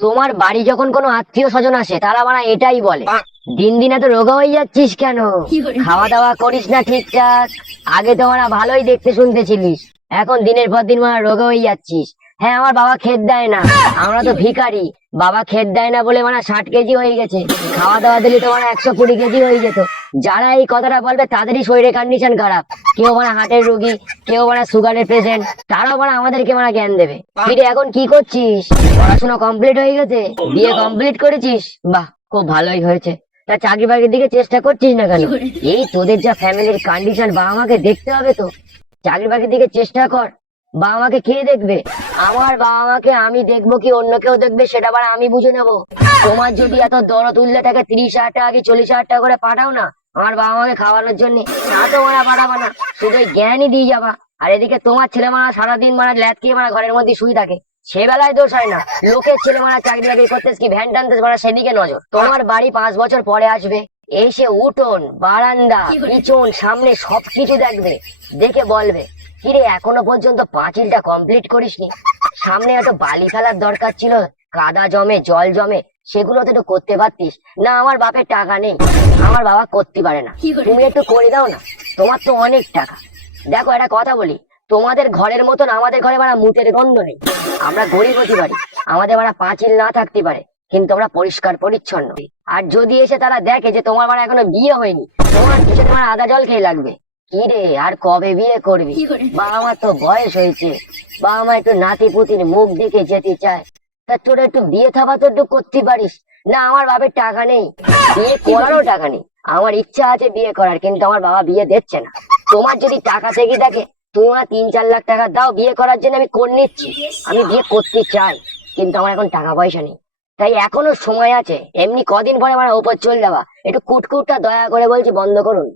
তোমার বাড়ি যখন কোনো আত্মীয় স্বজন আসে তারা মানে এটাই বলে। দিন দিন এত রোগা হয়ে যাচ্ছিস কেন? খাওয়া দাওয়া করিস না ঠিকঠাক। আগে তো মানে ভালোই দেখতে শুনতে ছিলিস। এখন দিনের পর দিন মানে রোগা হয়ে যাচ্ছিস। হ্যাঁ আমার বাবা খেত দেয় না। আমরা তো ভিখারি। বাবা খেত দেয় না বলে মানে ষাট কেজি হয়ে গেছে। খাওয়া দাওয়া দিলে তো মানে একশো কুড়ি কেজি হয়ে যেত। যারা এই কথাটা বলবে তাদেরই শরীরের কন্ডিশন খারাপ। কেউ মানে হার্টের রোগী কেউ মানে সুগারের পেশেন্ট তারাও মানে আমাদেরকে মানে জ্ঞান দেবে। কিরে এখন কি করছিস? পড়াশোনা কমপ্লিট হয়ে গেছে? বিয়ে কমপ্লিট করেছিস? বাহ খুব ভালোই হয়েছে। তা চাকরি বাকরির দিকে চেষ্টা করছিস না কেন? এই তোদের যা ফ্যামিলির কন্ডিশন বাবা মাকে দেখতে হবে তো। চাকরি বাকরির দিকে চেষ্টা কর। বাবা মাকে কে দেখবে। আমার বাবা মাকে আমি দেখব কি অন্য কেউ দেখবে সেটা আবার আমি বুঝে নেব। তোমার যদি এত দরদ তুললে থাকে তিরিশ হাজার টাকা কি চল্লিশ হাজার টাকা করে পাঠাও না? আমার বাবা মাকে খাওয়ানোর জন্য। না তো মারা পাঠাবা না। শুধু জ্ঞানই দিয়ে যাবা। আর এদিকে তোমার ছেলে মারা সারাদিন মারা ল্যাদ খেয়ে মারা ঘরের মধ্যে শুয়ে থাকে। সে বেলায় দোষ হয় না। লোকের ছেলে মারা চাকরি বাকরি করতে কি ভ্যান টানতে মারা সেদিকে নজর। তোমার বাড়ি পাঁচ বছর পরে আসবে। এসে উঠোন বারান্দা পিছন সামনে সবকিছু দেখবে। দেখে বলবে কিরে এখনও পর্যন্ত পাঁচিলটা কমপ্লিট করিসনি? সামনে এত বালি ফেলার দরকার ছিল কাদা জমে জল জমে সেগুলো তো করতে পারতিস। না আমার বাপের টাকা নেই। আমার বাবা করতে পারে না। তুমি একটু করে দাও না। তোমার তো অনেক টাকা। দেখো একটা কথা বলি। তোমাদের ঘরের মতন আমাদের ঘরে মানে মুতের গন্ধ নেই। আমরা গরিব হতে পারি। আমাদের মানে পাঁচিল না থাকতে পারে। কিন্তু আমরা পরিষ্কার পরিচ্ছন্ন। আর যদি এসে তারা দেখে যে তোমার মানে এখনও বিয়ে হয়নি তোমার কিসে তোমার আদা জল খেয়ে লাগবে। কি রে আর কবে বিয়ে করবি? বাবা মার তো বয়স হয়েছে। বাবা মা একটু নাতি পুতির মুখ দেখে যেতে চায়। তা তোরা একটু বিয়ে থাবা তো একটু করতে পারিস। না আমার বাপের টাকা নেই। বিয়ে করারও টাকা নেই। আমার ইচ্ছা আছে বিয়ে করার কিন্তু আমার বাবা বিয়ে দিচ্ছে না। তোমার যদি টাকা থেকে থাকে তুমি আমার তিন চার লাখ টাকা দাও বিয়ে করার জন্য আমি করে নিচ্ছি। আমি বিয়ে করতে চাই কিন্তু আমার এখন টাকা পয়সা নেই। তাই এখনও সময় আছে। এমনি কদিন পরে আমার ওপর চলে যাওয়া একটু কুটকুটটা দয়া করে বলছি বন্ধ করুন।